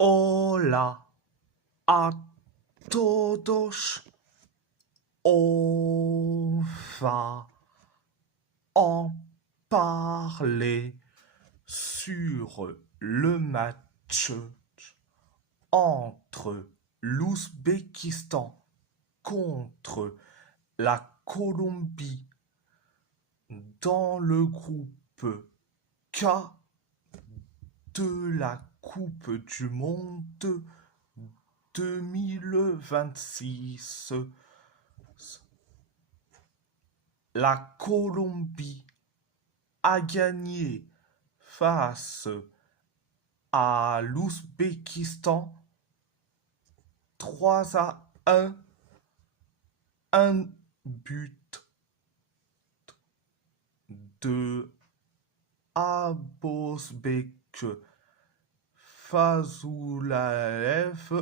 Hola a todos. On va en parler sur le match entre l'Ouzbékistan contre la Colombie dans le groupe K de la Coupe du Monde 2026. La Colombie a gagné face à l'Ouzbékistan 3-1, un but de Abosbek Fazulaev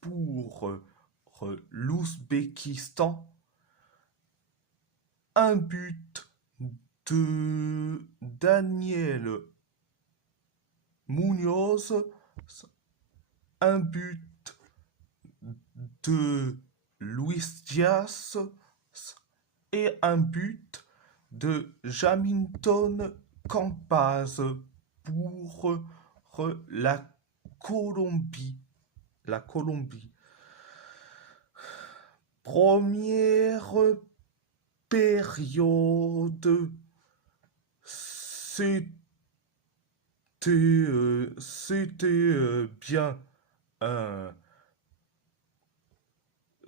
pour l'Ouzbékistan, un but de Daniel Munoz, un but de Luis Diaz et un but de Jamilton Campaz pour la Colombie. La Colombie. Première période, c'était bien.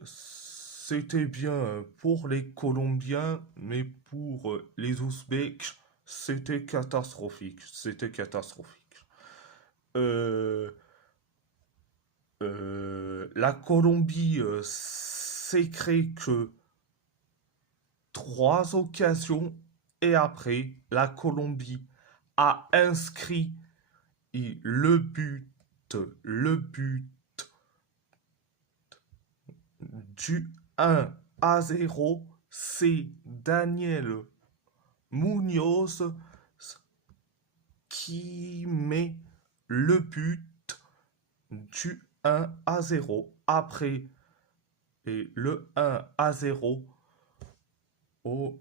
C'était bien pour les Colombiens, mais pour les Ouzbeks, c'était catastrophique. C'était catastrophique. La Colombie s'est créé que 3 occasions et après, la Colombie a inscrit le but du 1-0. C'est Daniel Munoz qui met le but du 1-0. Après et le 1-0 au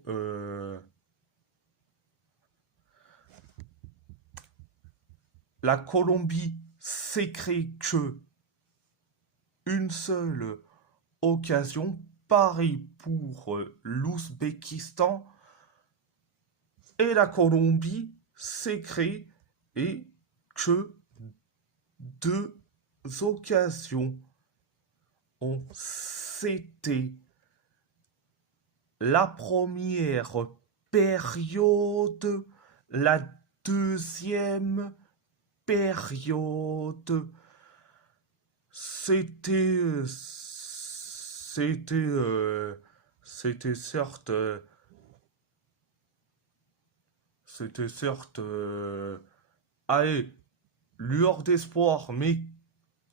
la Colombie s'est créé que une seule occasion, pareil pour l'Ouzbékistan, et la Colombie s'est créée et que 2 occasions. C'était la première période, la deuxième période, c'était certes, allez, lueur d'espoir, mais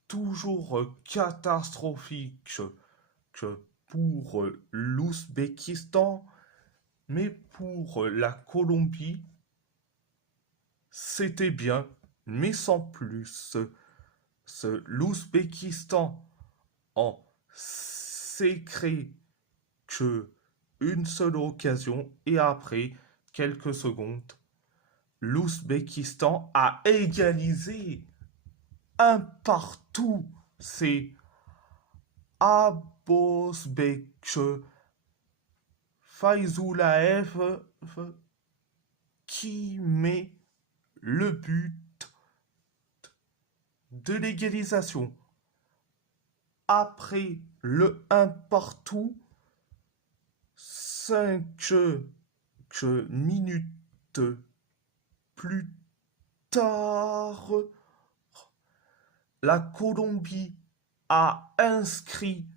toujours catastrophique que pour l'Ouzbékistan, mais pour la Colombie, c'était bien, mais sans plus. L'Ouzbékistan en s'est créé que une seule occasion et après quelques secondes, l'Ouzbékistan a égalisé un partout. C'est Abosbek Faizoulaev qui met le but de l'égalisation. Après le 1 partout, 5 minutes plus tard, la Colombie a inscrit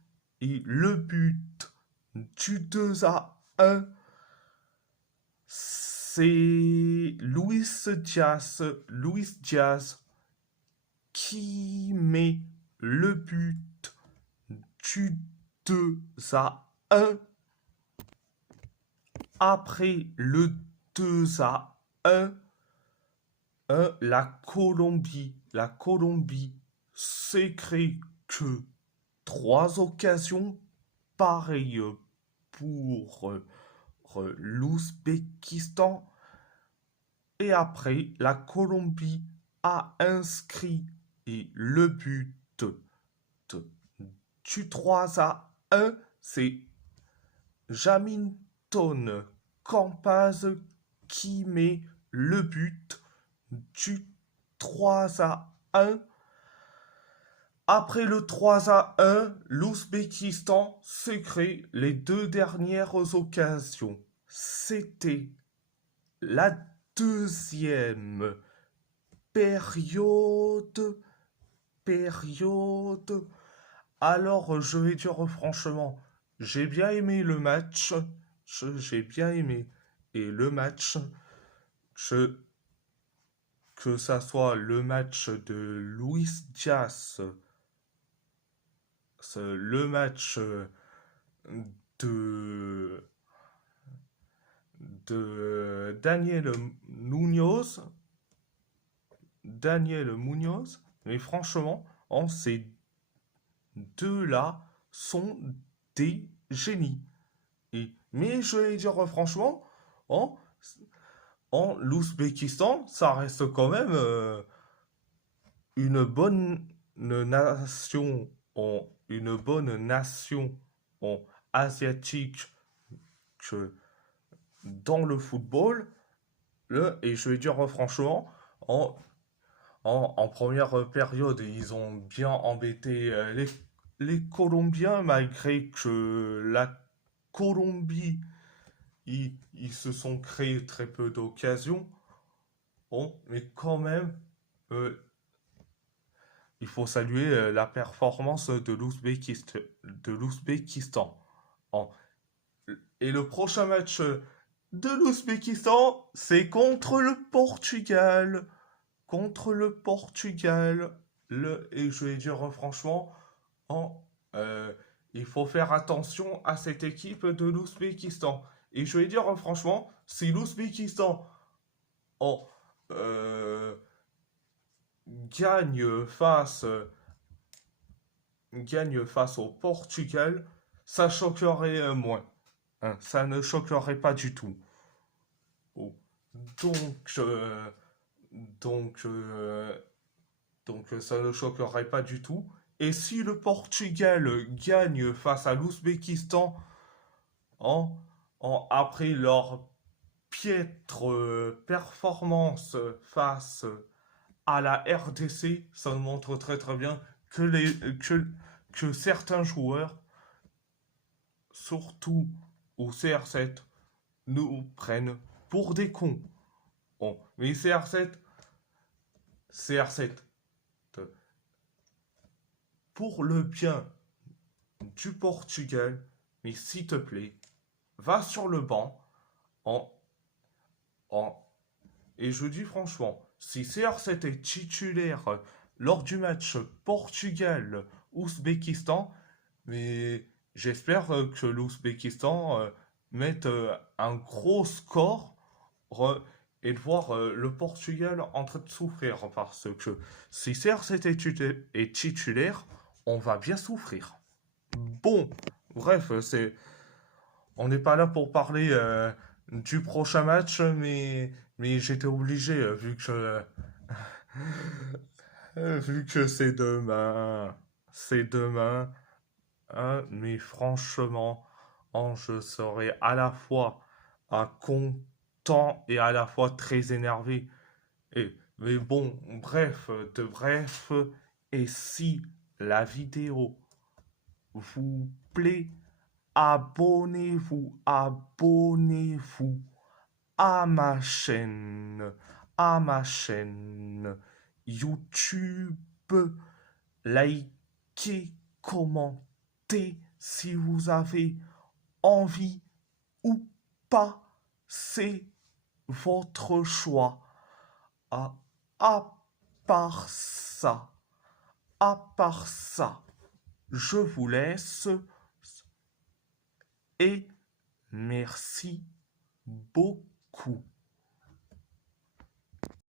le but du 2-1. C'est Luis Diaz qui met le but du 2-1. Après le 2-1, La Colombie. La Colombie s'écrit que trois occasions pareilles pour l'Ouzbékistan. Et après, la Colombie a inscrit et le but du 3-1. C'est Jamilton Campaz qui met le but du 3-1. Après le 3-1, l'Ouzbékistan se crée les deux dernières occasions. C'était la deuxième période. Alors, je vais dire franchement, j'ai bien aimé le match. J'ai bien aimé. Et le match, je, que ça soit le match de Luis Diaz, le match de, de Daniel Munoz, mais franchement, ces deux-là sont des génies. Mais je vais dire franchement, en, en l'Ouzbékistan, ça reste quand même une bonne nation, une bonne nation asiatique que dans le football. Et je vais dire franchement, en, en première période, ils ont bien embêté les Colombiens, malgré que la Colombie, ils se sont créés très peu d'occasions. Bon, mais quand même, euh, il faut saluer la performance de l'Ouzbékistan. En- Et le prochain match de l'Ouzbékistan, c'est contre le Portugal. Contre le Portugal. Et je vais dire franchement, en, euh, il faut faire attention à cette équipe de l'Ouzbékistan. Et je vais dire franchement, si l'Ouzbékistan en, euh, gagne face, gagne face au Portugal, ça choquerait moins. Hein, ça ne choquerait pas du tout. Oh. Donc, euh, donc, euh, donc, ça ne choquerait pas du tout. Et si le Portugal gagne face à l'Ouzbékistan en, après leur piètre performance face à la RDC, ça nous montre très très bien que certains joueurs, surtout au CR7, nous prennent pour des cons. Bon, mais CR7, pour le bien du Portugal, mais s'il te plaît, va sur le banc en, en et je dis franchement, si CR7 est titulaire lors du match Portugal-Ouzbékistan, mais j'espère que l'Ouzbékistan mette un gros score et de voir le Portugal en train de souffrir parce que si CR7 est titulaire, on va bien souffrir. Bon, bref, on n'est pas là pour parler du prochain match, mais j'étais obligé vu que c'est demain, hein, mais franchement, je serai à la fois content et à la fois très énervé. Mais bon, bref, et si la vidéo vous plaît, abonnez-vous à ma chaîne YouTube, likez, commentez si vous avez envie ou pas, c'est votre choix. À, à part ça, je vous laisse et merci beaucoup.